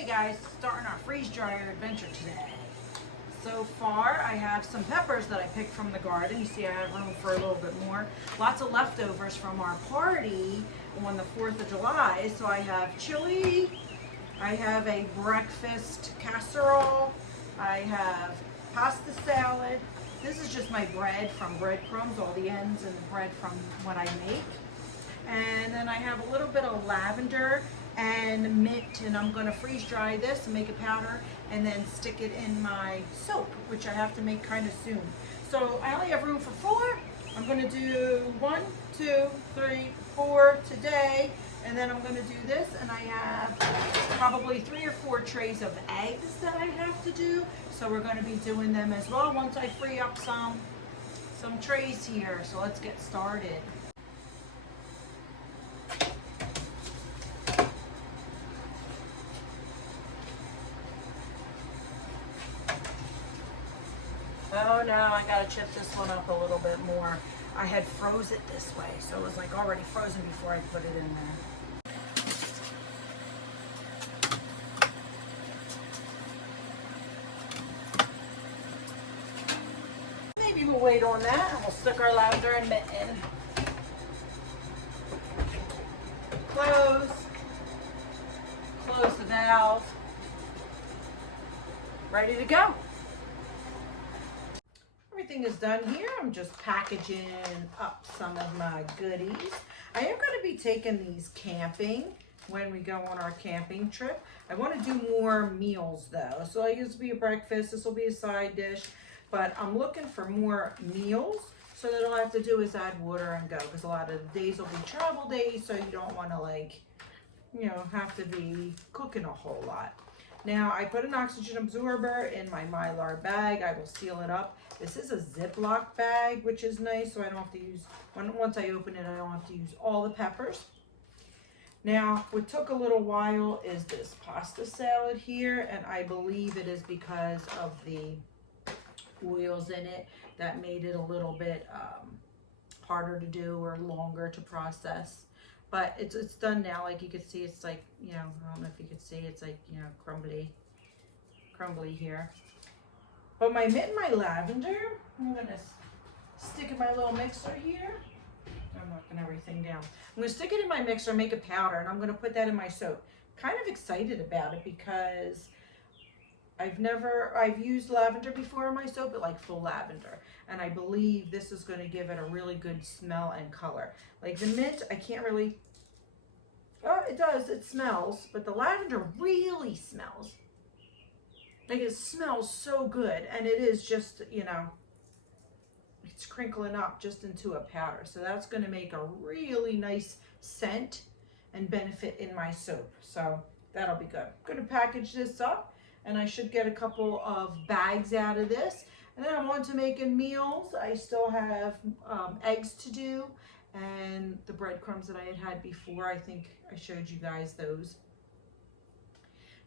Hey guys, starting our freeze dryer adventure today. So far I have some peppers that I picked from the garden. You see I have room for a little bit more. Lots of leftovers from our party on the 4th of July. So I have chili, I have a breakfast casserole, I have pasta salad. This is just my bread from breadcrumbs, all the ends and the bread from what I make. And then I have a little bit of lavender and mint, and I'm going to freeze dry this and make a powder and then stick it in my soap, which I have to make kind of soon. So I only have room for 4. I'm going to do 1, 2, 3, 4 today, and then I'm going to do this, and I have probably 3 or 4 trays of eggs that I have to do. So we're going to be doing them as well once I free up some trays here. So let's get started. Oh no, I gotta chip this one up a little bit more. I had froze it this way, so it was like already frozen before I put it in there. Maybe we'll wait on that and we'll stick our lavender and mint in. Close the valve. Ready to go. Everything is done here. I'm just packaging up some of my goodies. I am going to be taking these camping when we go on our camping trip. I want to do more meals though. So like this will be a breakfast, this will be a side dish, but I'm looking for more meals so that all I have to do is add water and go, because a lot of the days will be travel days, so you don't want to have to be cooking a whole lot. Now I put an oxygen absorber in my Mylar bag. I will seal it up. This is a Ziploc bag, which is nice, so I don't have to use, once I open it, I don't have to use all the peppers. Now, what took a little while is this pasta salad here, and I believe it is because of the oils in it that made it a little bit harder to do or longer to process. But it's done now. Like you can see, it's like, I don't know if you can see, it's like, crumbly here. But my mint and my lavender, I'm gonna stick in my little mixer here. I'm knocking everything down. I'm gonna stick it in my mixer, make a powder, and I'm gonna put that in my soap. Kind of excited about it because I've used lavender before in my soap, but like full lavender. And I believe this is gonna give it a really good smell and color. Like the mint, I can't really, oh, it does, it smells, but the lavender really smells. Like it smells so good, and it is just, it's crinkling up just into a powder. So that's gonna make a really nice scent and benefit in my soap. So that'll be good. I'm gonna package this up, and I should get a couple of bags out of this. And then I'm on to making meals. I still have eggs to do, and the breadcrumbs that I had before. I think I showed you guys those.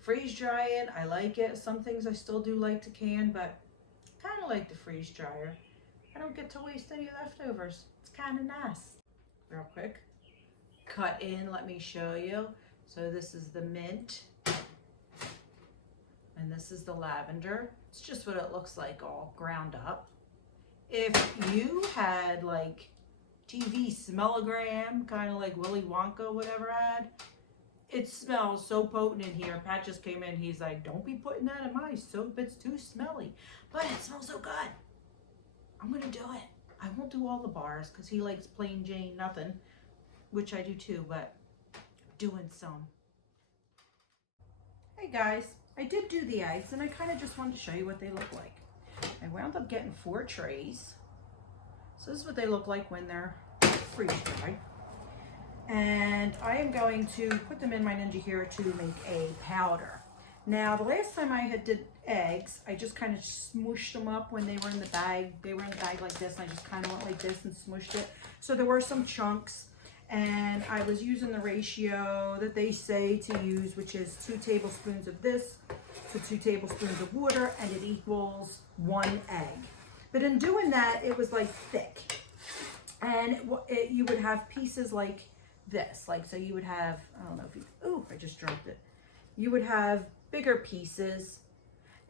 Freeze drying, I like it. Some things I still do like to can, but kind of like the freeze dryer. I don't get to waste any leftovers. It's kind of nice. Real quick, cut in, let me show you. So this is the mint, and this is the lavender. It's just what it looks like all ground up. If you had like TV smellogram, kind of like Willy Wonka, whatever had, it smells so potent in here. Pat just came in, he's like, don't be putting that in my soap, it's too smelly. But it smells so good. I'm gonna do it. I won't do all the bars because he likes plain Jane nothing, which I do too, but doing some. Hey guys, I did do the eggs, and I kind of just wanted to show you what they look like. I wound up getting 4 trays. So this is what they look like when they're freeze dried. And I am going to put them in my Ninja here to make a powder. Now, the last time I did eggs, I just kind of smooshed them up when they were in the bag. They were in the bag like this, and I just kind of went like this and smooshed it. So there were some chunks, and I was using the ratio that they say to use, which is 2 tablespoons of this to 2 tablespoons of water, and it equals 1 egg. But in doing that, it was like thick. And you would have pieces like this. Like, so you would have, I don't know if you, ooh, I just dropped it. You would have bigger pieces,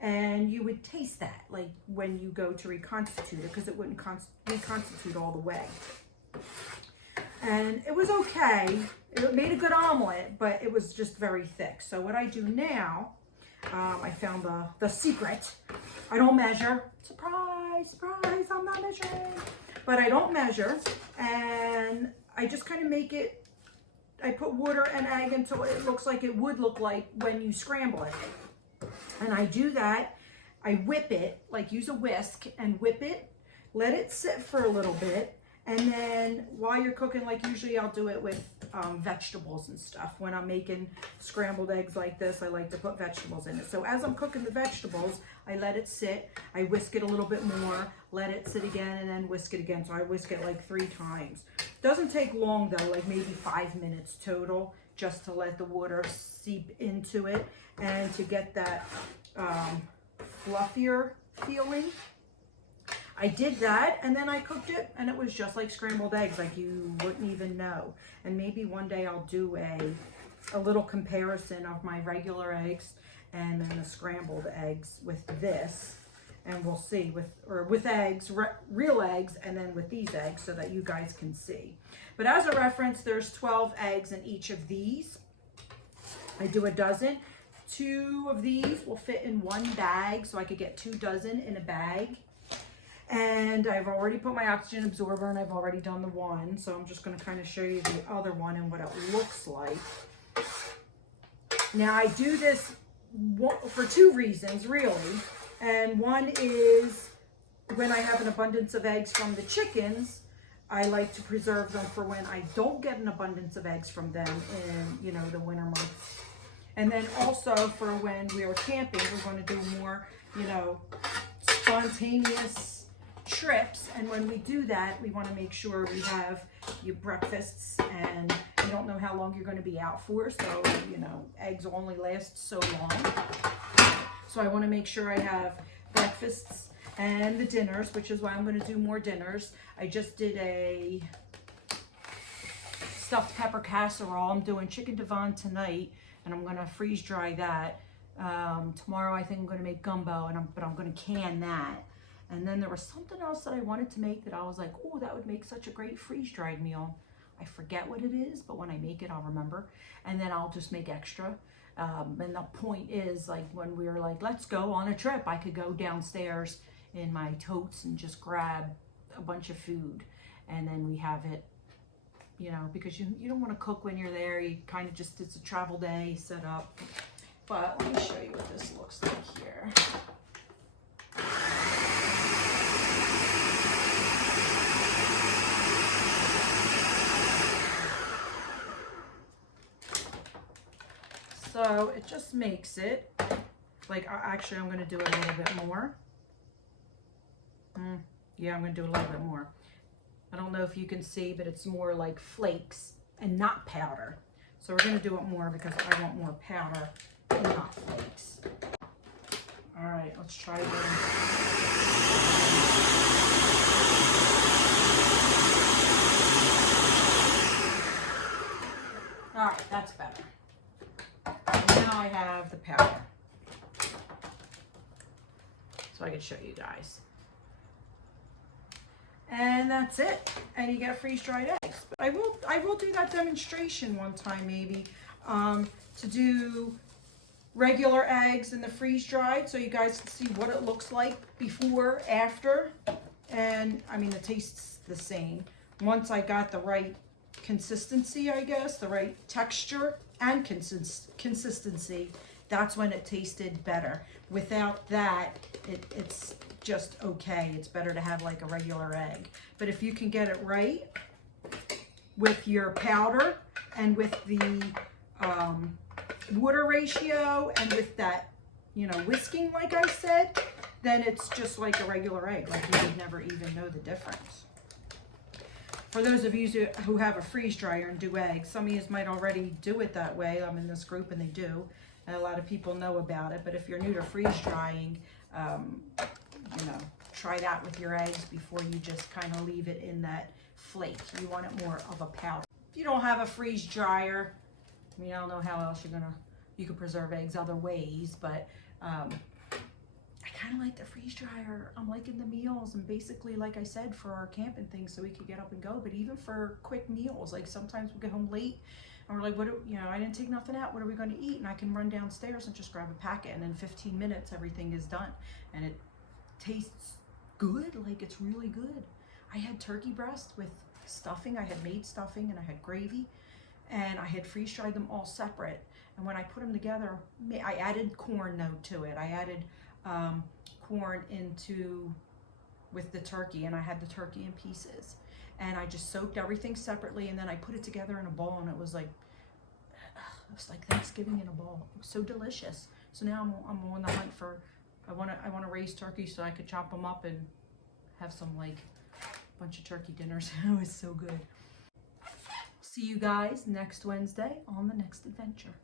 and you would taste that like when you go to reconstitute it, because it wouldn't reconstitute all the way. And it was okay. It made a good omelet, but it was just very thick. So what I do now, I found the secret. I don't measure. Surprise, surprise, I'm not measuring. But I don't measure, and I just kind of make it, I put water and egg until it looks like it would look like when you scramble it. And I do that, I whip it, like use a whisk and whip it, let it sit for a little bit, and then while you're cooking, like usually I'll do it with vegetables and stuff. When I'm making scrambled eggs like this, I like to put vegetables in it. So as I'm cooking the vegetables, I let it sit, I whisk it a little bit more, let it sit again, and then whisk it again. So I whisk it like 3 times. Doesn't take long though, like maybe 5 minutes total, just to let the water seep into it and to get that fluffier feeling. I did that, and then I cooked it, and it was just like scrambled eggs, like you wouldn't even know. And maybe one day I'll do a little comparison of my regular eggs and then the scrambled eggs with this, and we'll see with eggs, real eggs, and then with these eggs, so that you guys can see. But as a reference, there's 12 eggs in each of these. I do a dozen. 2 of these will fit in 1 bag, so I could get 2 dozen in a bag. And I've already put my oxygen absorber, and I've already done the one. So I'm just going to kind of show you the other one and what it looks like. Now I do this for 2 reasons, really. And one is when I have an abundance of eggs from the chickens, I like to preserve them for when I don't get an abundance of eggs from them in, you know, the winter months. And then also for when we are camping, we're going to do more, you know, spontaneous trips, and when we do that, we want to make sure we have your breakfasts, and you don't know how long you're going to be out for, so you know, eggs only last so long. So I want to make sure I have breakfasts and the dinners, which is why I'm going to do more dinners. I just did a stuffed pepper casserole. I'm doing chicken Devon tonight, and I'm going to freeze dry that. Tomorrow I think I'm going to make gumbo, but I'm going to can that. And then there was something else that I wanted to make that I was like, oh, that would make such a great freeze-dried meal. I forget what it is, but when I make it, I'll remember. And then I'll just make extra. And the point is, like, when we were like, let's go on a trip, I could go downstairs in my totes and just grab a bunch of food. And then we have it, you know, because you don't want to cook when you're there. You kind of just, it's a travel day set up. But let me show you what this looks like here. So it just makes it, like, actually I'm going to do it a little bit more. Yeah, I'm going to do a little bit more. I don't know if you can see, but it's more like flakes and not powder. So we're going to do it more because I want more powder and not flakes. All right, let's try again. All right, that's better. Now I have the powder, so I can show you guys. And that's it. And you get freeze-dried eggs. But I will do that demonstration one time maybe, to do regular eggs in the freeze-dried, so you guys can see what it looks like before, after. And I mean, the taste's the same. Once I got the right consistency, I guess, the right texture and consistency, that's when it tasted better. Without that, it's just okay. It's better to have like a regular egg. But if you can get it right with your powder and with the water ratio and with that, you know, whisking, like I said, then it's just like a regular egg. Like you would never even know the difference. For those of you who have a freeze dryer and do eggs, some of you might already do it that way. I'm in this group and they do, and a lot of people know about it. But if you're new to freeze drying, you know, try that with your eggs before you just kind of leave it in that flake. You want it more of a powder. If you don't have a freeze dryer, I mean, I don't know how else you're gonna you can preserve eggs other ways, but I kind of like the freeze dryer. I'm liking the meals, and basically, like I said, for our camping things, so we could get up and go, but even for quick meals, like sometimes we get home late and we're like, I didn't take nothing out, what are we going to eat? And I can run downstairs and just grab a packet, and in 15 minutes everything is done, and it tastes good. Like, it's really good. I had turkey breast with stuffing. I had made stuffing, and I had gravy, and I had freeze dried them all separate, and when I put them together, I added corn to it. I added corn with the turkey, and I had the turkey in pieces, and I just soaked everything separately, and then I put it together in a bowl, and it was like Thanksgiving in a bowl. It was so delicious. So now I'm on the hunt for, I want to raise turkeys so I could chop them up and have some like bunch of turkey dinners. It was so good. See you guys next Wednesday on the next adventure.